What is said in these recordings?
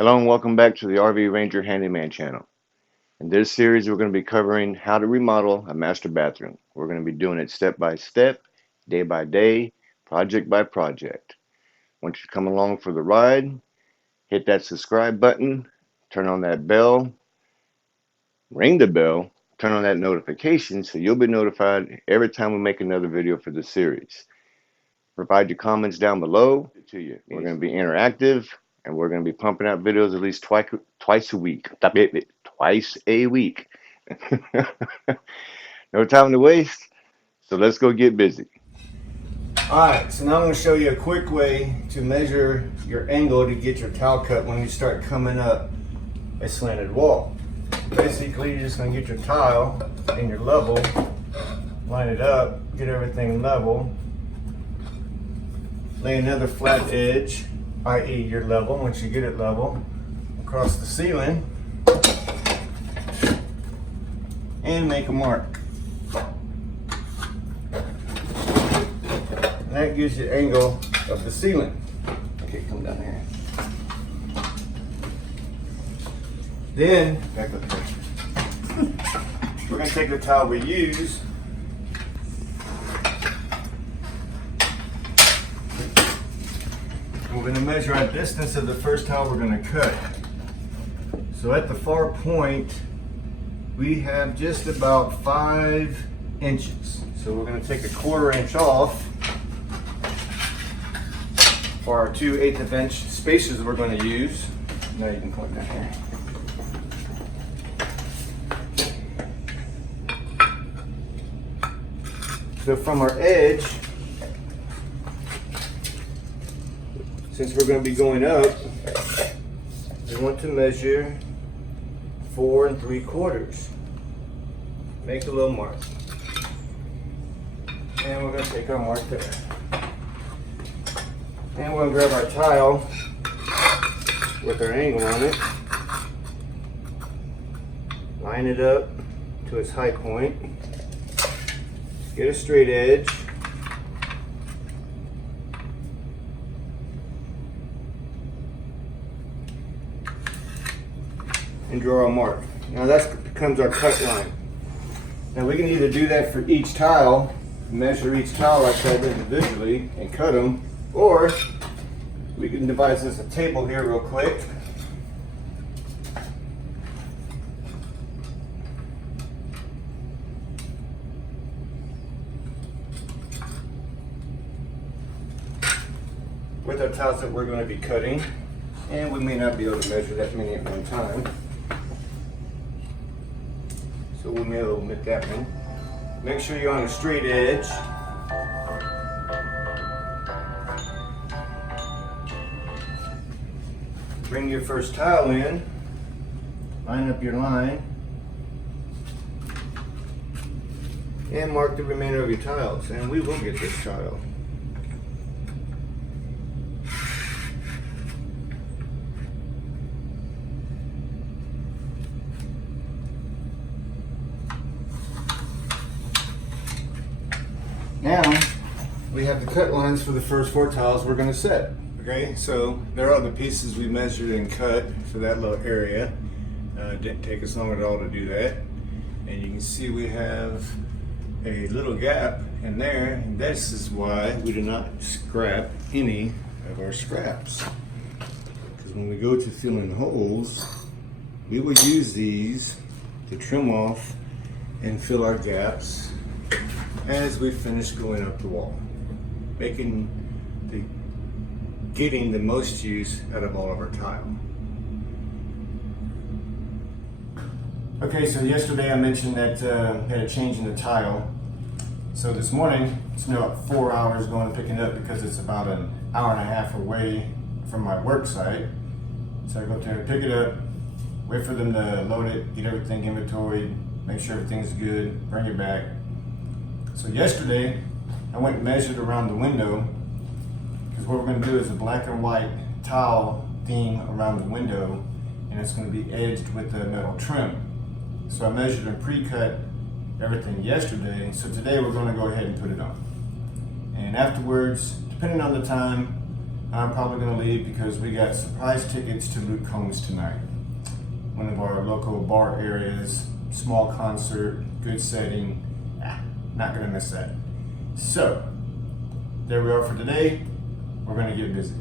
Hello and welcome back to the RV Ranger Handyman channel. In this series, we're going to be covering how to remodel a master bathroom. We're going to be doing it step by step, day by day, project by project. Once you come along for the ride, hit that subscribe button, turn on that bell, ring the bell, turn on that notification so you'll be notified every time we make another video for the series. Provide your comments down below to you. We're going to be interactive, and we're going to be pumping out videos at least twice a week. Twice a week. No time to waste, so let's go get busy. Alright, so now I'm going to show you a quick way to measure your angle to get your tile cut when you start coming up a slanted wall. Basically, you're just going to get your tile and your level, line it up, get everything level, lay another flat edge, i.e. your level, once you get it level, across the ceiling, and make a mark. And that gives you the angle of the ceiling. Okay, come down here. Then, back up here. We're going to take the tile we use, we're going to measure our distance of the first tile we're going to cut. So at the far point, we have just about 5 inches. So we're going to take a 1/4 inch off for our 2/8 of inch spacers we're going to use. Now you can point down here. So from our edge, since we're going to be going up, we want to measure 4 3/4. Make a little mark. And we're going to take our mark there. And we're going to grab our tile with our angle on it, line it up to its high point, get a straight edge, and draw a mark. Now that becomes our cut line. Now we can either do that for each tile, measure each tile like that individually and cut them, or we can devise this a table here real quick. With our tiles that we're going to be cutting, and we may not be able to measure that many at one time. So we may omit that one. Make sure you're on a straight edge. Bring your first tile in, line up your line, and mark the remainder of your tiles, and we will get this tile. Now, we have the cut lines for the first 4 tiles we're going to set. Okay, so there are the pieces we measured and cut for that little area. Didn't take us long at all to do that. And you can see we have a little gap in there, and this is why we do not scrap any of our scraps. Because when we go to filling holes, we will use these to trim off and fill our gaps as we finish going up the wall, getting the most use out of all of our tile. Okay, so yesterday I mentioned that we had a change in the tile. So this morning, it's now about 4 hours going and picking it up because it's about an hour and a half away from my work site. So I go to pick it up, wait for them to load it, get everything inventoried, make sure everything's good, bring it back. So yesterday, I went and measured around the window, because what we're going to do is a black and white tile theme around the window, and it's going to be edged with the metal trim. So I measured and pre-cut everything yesterday, so today we're going to go ahead and put it on. And afterwards, depending on the time, I'm probably going to leave because we got surprise tickets to Luke Combs tonight. One of our local bar areas, small concert, good setting. Not going to miss that. So, there we are for today. We're going to get busy.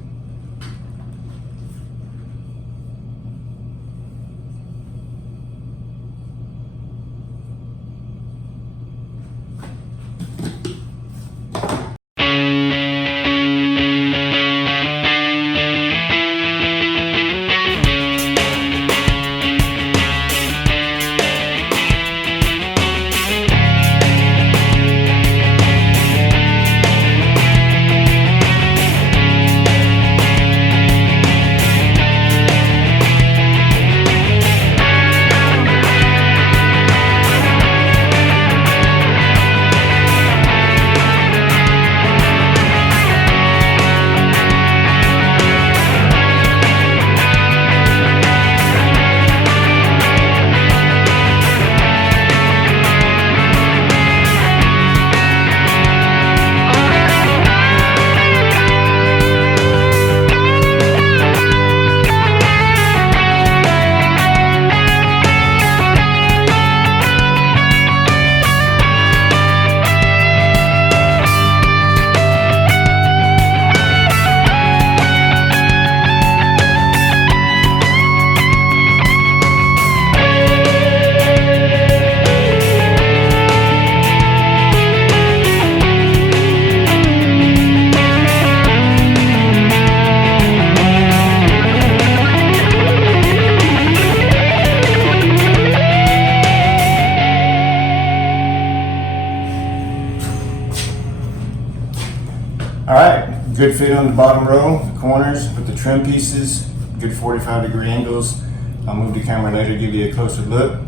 Alright, good fit on the bottom row, the corners with the trim pieces, good 45-degree angles. I'll move the camera later to give you a closer look.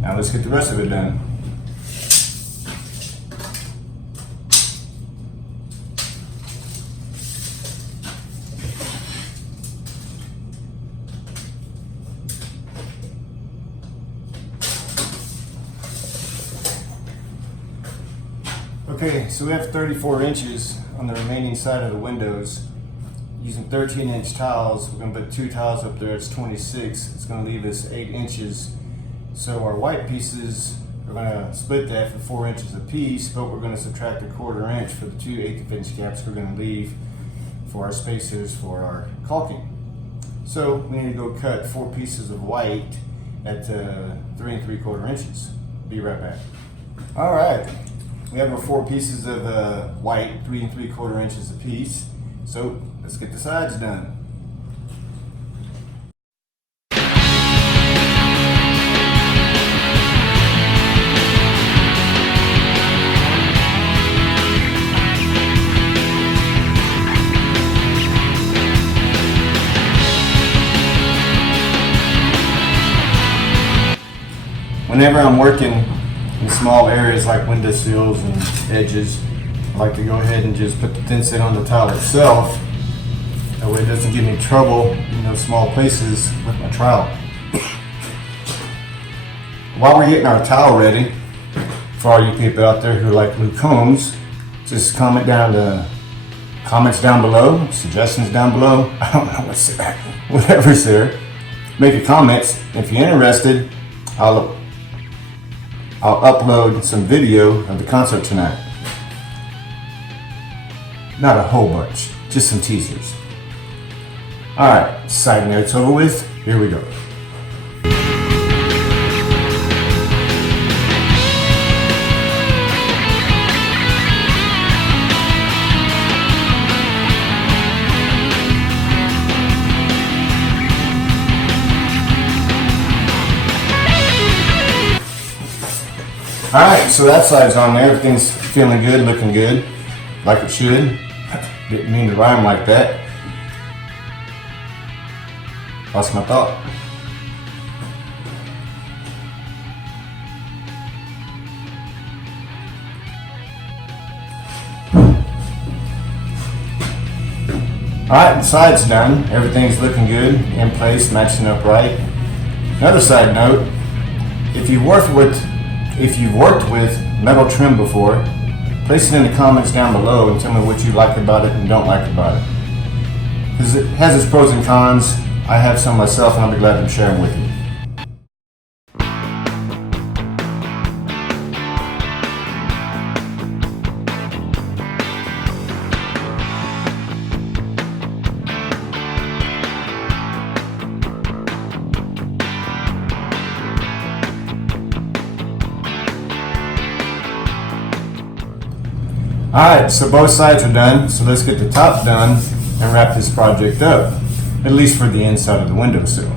Now let's get the rest of it done. Okay, so we have 34 inches on the remaining side of the windows. Using 13-inch tiles, we're going to put 2 tiles up there, it's 26. It's going to leave us 8 inches. So our white pieces, we're going to split that for 4 inches a piece, but we're going to subtract a 1/4 inch for the 2 1/8 inch gaps we're going to leave for our spacers for our caulking. So we need to go cut 4 pieces of white at 3 3/4 inches. Be right back. All right. We have our 4 pieces of white, 3 3/4 inches a piece. So let's get the sides done. Whenever I'm working in small areas like window sills and edges, I like to go ahead and just put the thin set on the tile itself. That way it doesn't give me trouble in those small places with my trowel. While we're getting our tile ready, for all you people out there who like Luke Combs, just comments down below, suggestions down below. I don't know what's there, whatever's there. Make a comment. If you're interested, I'll upload some video of the concert tonight. Not a whole bunch, just some teasers. Alright, side notes over with, here we go. Alright, so that side's on there. Everything's feeling good, looking good, like it should. Didn't mean to rhyme like that. Lost my thought. Alright, the side's done. Everything's looking good, in place, matching up right. Another side note, if you've worked with metal trim before, place it in the comments down below and tell me what you like about it and don't like about it. because it has its pros and cons. I have some myself, and I'll be glad to share them with you. Alright, so both sides are done, so let's get the top done and wrap this project up, at least for the inside of the windowsill.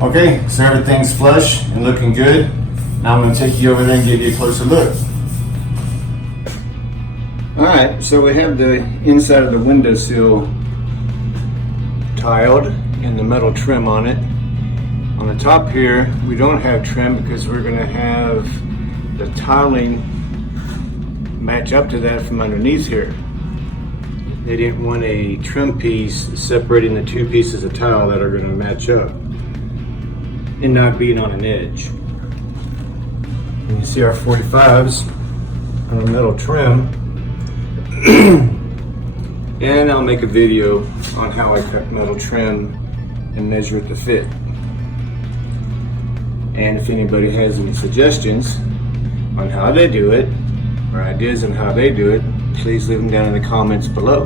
Okay, so everything's flush and looking good. Now I'm going to take you over there and give you a closer look. Alright, so we have the inside of the windowsill tiled and the metal trim on it. On the top here, we don't have trim because we're going to have the tiling match up to that from underneath here. They didn't want a trim piece separating the two pieces of tile that are going to match up and not being on an edge. And you see our 45s on a metal trim. And I'll make a video on how I cut metal trim and measure it to fit. And if anybody has any suggestions on how they do it, or ideas on how they do it, please leave them down in the comments below.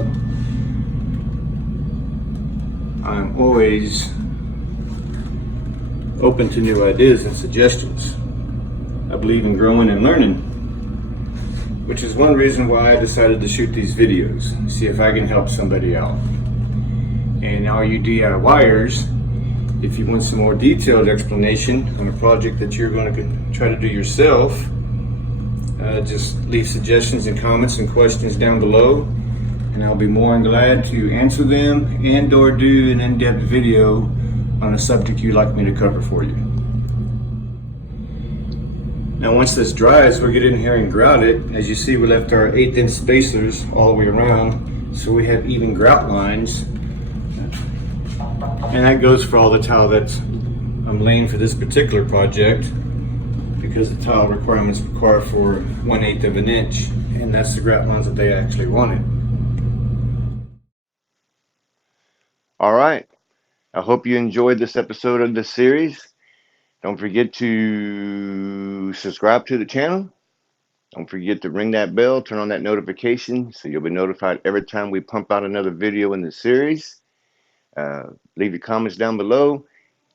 I'm always open to new ideas and suggestions. I believe in growing and learning, which is one reason why I decided to shoot these videos, see if I can help somebody out. And all you DIYers, if you want some more detailed explanation on a project that you're going to try to do yourself, just leave suggestions and comments and questions down below, and I'll be more than glad to answer them and or do an in-depth video on a subject you'd like me to cover for you. Now once this dries, we'll get in here and grout it. As you see, we left our 1/8 inch spacers all the way around, so we have even grout lines. And that goes for all the tile that I'm laying for this particular project, because the tile requirements require for 1/8 of an inch, and that's the grout lines that they actually wanted. All right. I hope you enjoyed this episode of the series. Don't forget to subscribe to the channel. Don't forget to ring that bell, turn on that notification so you'll be notified every time we pump out another video in the series. Leave your comments down below.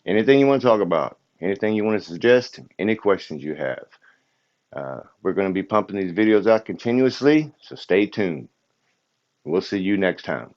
Anything you want to talk about, anything you want to suggest, any questions you have. We're going to be pumping these videos out continuously, so stay tuned. We'll see you next time.